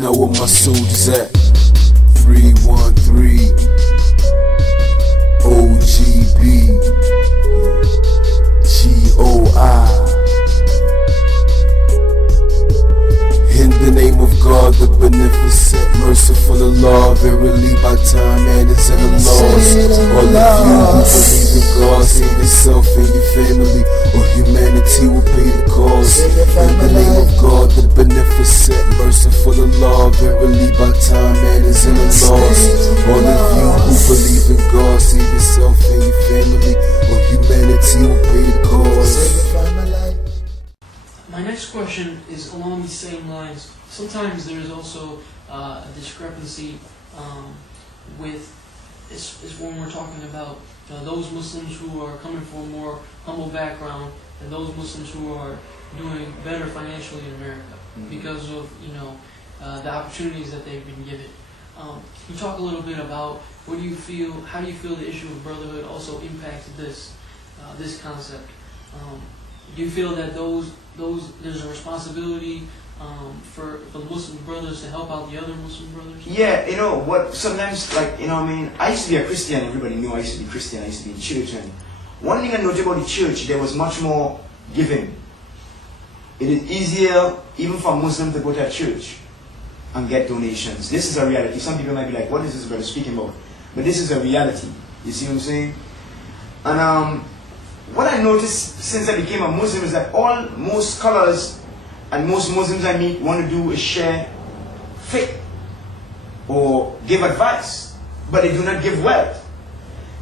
Now where my soldiers at? 313 OGB GOI. In the name of God, the beneficent, merciful Allah, verily by time man is in the lost. All of you who believe in God, save yourself and your family, or humanity will pay the cost. In the name of God, the beneficent, merciful Allah, verily by time man is in the lost. All of you who believe in God, save yourself and your family, or humanity will pay the cost. My next question is along these same lines. Sometimes there is also a discrepancy with is when we're talking about those Muslims who are coming from a more humble background and those Muslims who are doing better financially in America because of the opportunities that they've been given. Can you talk a little bit about how do you feel the issue of brotherhood also impacts this concept? Do you feel that there's a responsibility for the Muslim brothers to help out the other Muslim brothers? Yeah, sometimes, I used to be a Christian, everybody knew I used to be Christian, I used to be in church, and one thing I noticed about the church, there was much more giving. It is easier, even for a Muslim, to go to a church and get donations. This is a reality. Some people might be like, what is this brother speaking about? But this is a reality. You see what I'm saying? And what I noticed since I became a Muslim is that most scholars and most Muslims I meet want to do is share faith or give advice, but they do not give wealth.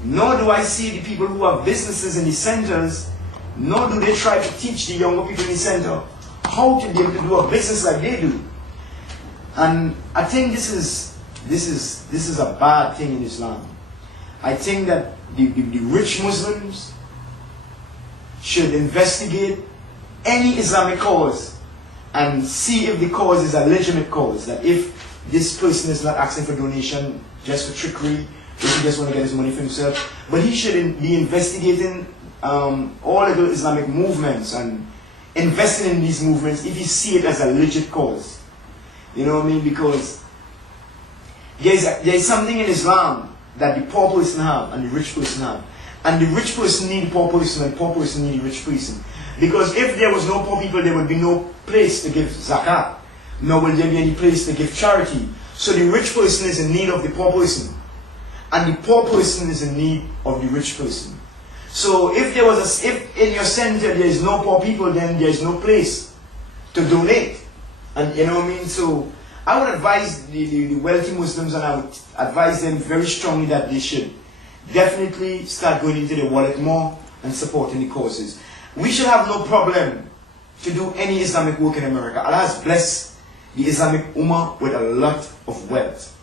Nor do I see the people who have businesses in the centers, nor do they try to teach the younger people in the center how to be able to do a business like they do. And I think this is a bad thing in Islam. I think that the rich Muslims should investigate any Islamic cause and see if the cause is a legitimate cause. That if this person is not asking for donation just for trickery, if he just want to get his money for himself, but he should be investigating all of the Islamic movements and investing in these movements if he see it as a legit cause. You know what I mean? Because there is something in Islam that the poor person have and the rich person have. And the rich person need the poor person and the poor person need the rich person. Because if there was no poor people, there would be no place to give zakat. Nor will there be any place to give charity. So the rich person is in need of the poor person. And the poor person is in need of the rich person. So if in your center there is no poor people, then there is no place to donate. And you know what I mean? So I would advise the wealthy Muslims, and I would advise them very strongly that they should definitely start going into the wallet more and supporting the causes. We should have no problem to do any Islamic work in America. Allah has blessed the Islamic Ummah with a lot of wealth.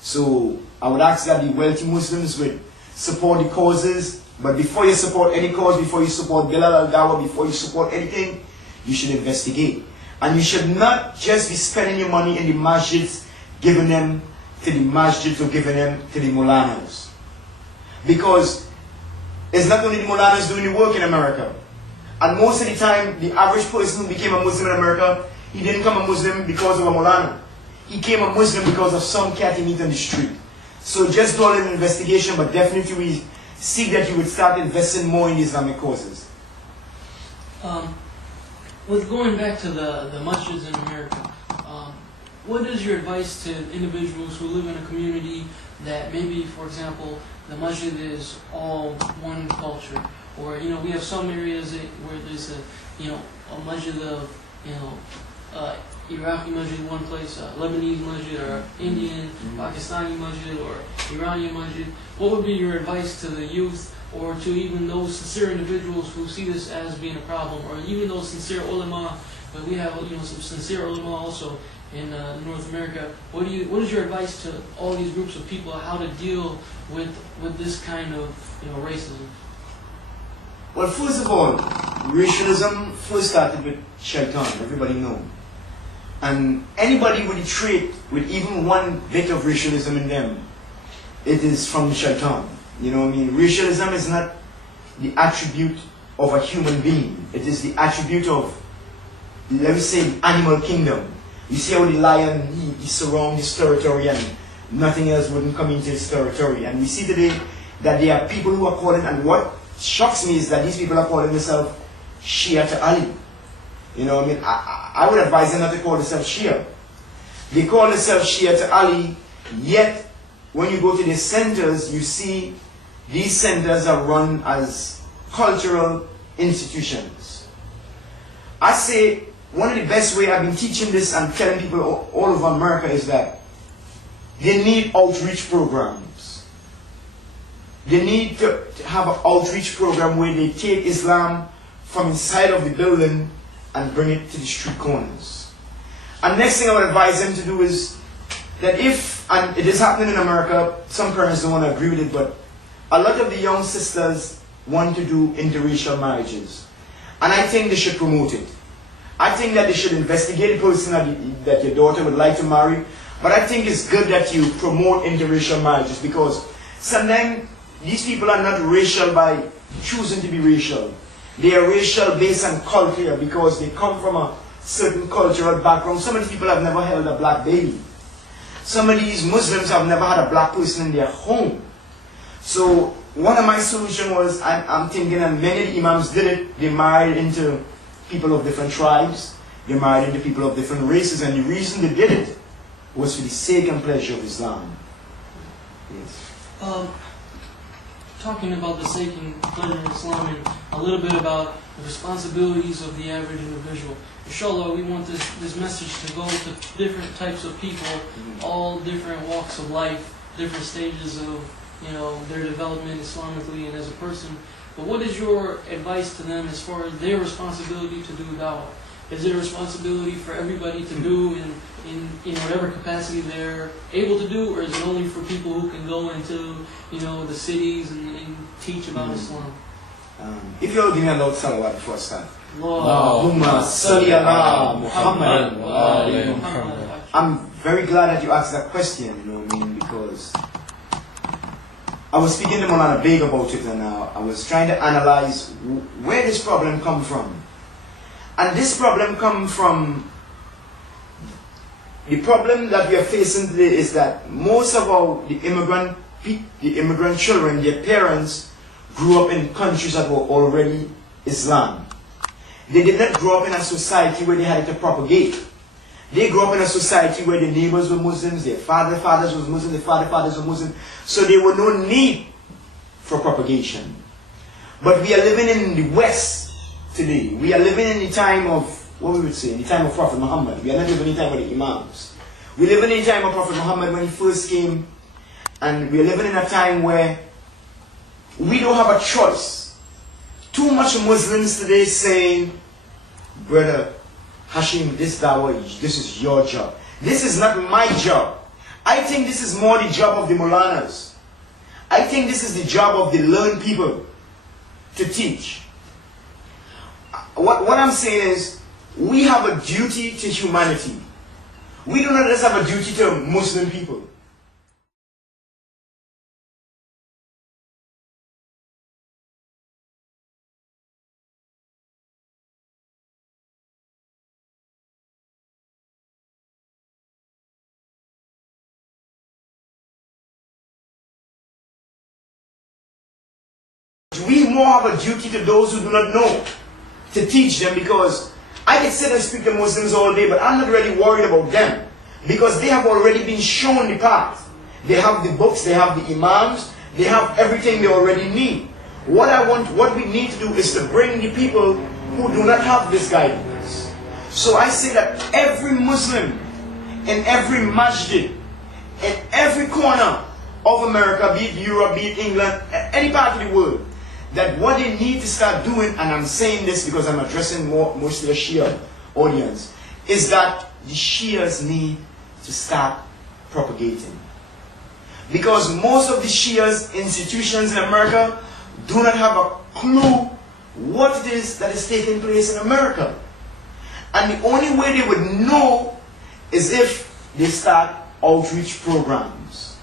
So I would ask that the wealthy Muslims would support the causes, but before you support any cause, before you support bilal al-dawah, before you support anything, you should investigate. And you should not just be spending your money in the masjids, giving them to the masjids or giving them to the mulanas. Because it's not only the mulanas doing the work in America. And most of the time, the average person who became a Muslim in America, he didn't become a Muslim because of a mulana. He became a Muslim because of some cat he meet on the street. So just do a little investigation, but definitely we seek that you would start investing more in the Islamic causes. With going back to the masjids in America, what is your advice to individuals who live in a community that maybe, for example, the masjid is all one culture, or we have some areas where there's a masjid of Iraqi masjid in one place, Lebanese masjid, or Indian, Pakistani masjid, or Iranian masjid. What would be your advice to the youth, or to even those sincere individuals who see this as being a problem, or even those sincere ulama? But we have some sincere ulama also in North America. What is your advice to all these groups of people how to deal with this kind of racism? Well, first of all, racialism first started with shaitan. Everybody knows. And anybody with a trait with even one bit of racialism in them, it is from the shaitan. You know what I mean? Racialism is not the attribute of a human being. It is the attribute of, let me say, animal kingdom. You see how the lion, he surround his territory and nothing else wouldn't come into his territory. And we see today that there are people who are calling, and what shocks me is that these people are calling themselves Shia to Ali. You know, I mean, I would advise them not to call themselves Shia. They call themselves Shia to Ali, yet when you go to the centers, you see these centers are run as cultural institutions. I say one of the best ways I've been teaching this and telling people all over America is that they need outreach programs. They need to have an outreach program where they take Islam from inside of the building and bring it to the street corners. And next thing I would advise them to do is that if, and it is happening in America, some parents don't want to agree with it, but a lot of the young sisters want to do interracial marriages. And I think they should promote it. I think that they should investigate the person that your daughter would like to marry. But I think it's good that you promote interracial marriages, because sometimes these people are not racial by choosing to be racial. They are racial based on culture because they come from a certain cultural background. Some of these people have never held a black baby. Some of these Muslims have never had a black person in their home. So one of my solutions was, I'm thinking, and many of the imams did it, they married into people of different tribes, they married into people of different races, and the reason they did it was for the sake and pleasure of Islam. Yes. Talking about the sake and pleasure of Islam, and a little bit about the responsibilities of the average individual. Inshallah, we want this message to go to different types of people, all different walks of life, different stages of their development Islamically and as a person. But what is your advice to them as far as their responsibility to do dawah? Is it a responsibility for everybody to do in whatever capacity they're able to do, or is it only for people who can go into the cities and teach about Islam? If you'll give me a loud salawat before I start. Allahumma salli ala Muhammad wa ali Muhammad. I'm very glad that you asked that question, because I was speaking to Maulana Beg about it, and I was trying to analyze where this problem comes from. And this problem comes from, the problem that we are facing today is that most of the immigrant children, their parents grew up in countries that were already Islam. They did not grow up in a society where they had to propagate. They grew up in a society where the neighbors were Muslims, their fathers were Muslims, their fathers were Muslims, so there was no need for propagation. But we are living in the West today. We are living in the time of, what we would say, in the time of Prophet Muhammad. We are not living in the time of the Imams. We live in the time of Prophet Muhammad when he first came, and we are living in a time where we don't have a choice. Too much Muslims today saying, brother Hashim, this dawah, this is your job. This is not my job. I think this is more the job of the Mulanas. I think this is the job of the learned people to teach. What I'm saying is, we have a duty to humanity. We do not just have a duty to Muslim people. We more have a duty to those who do not know, to teach them, because I can sit and speak to Muslims all day, but I'm not really worried about them, because they have already been shown the path. They have the books, they have the imams, they have everything they already need. What we need to do is to bring the people who do not have this guidance. So I say that every Muslim in every masjid, in every corner of America, be it Europe, be it England, any part of the world, that what they need to start doing, and I'm saying this because I'm addressing mostly the Shia audience, is that the Shias need to start propagating. Because most of the Shias institutions in America do not have a clue what it is that is taking place in America. And the only way they would know is if they start outreach programs.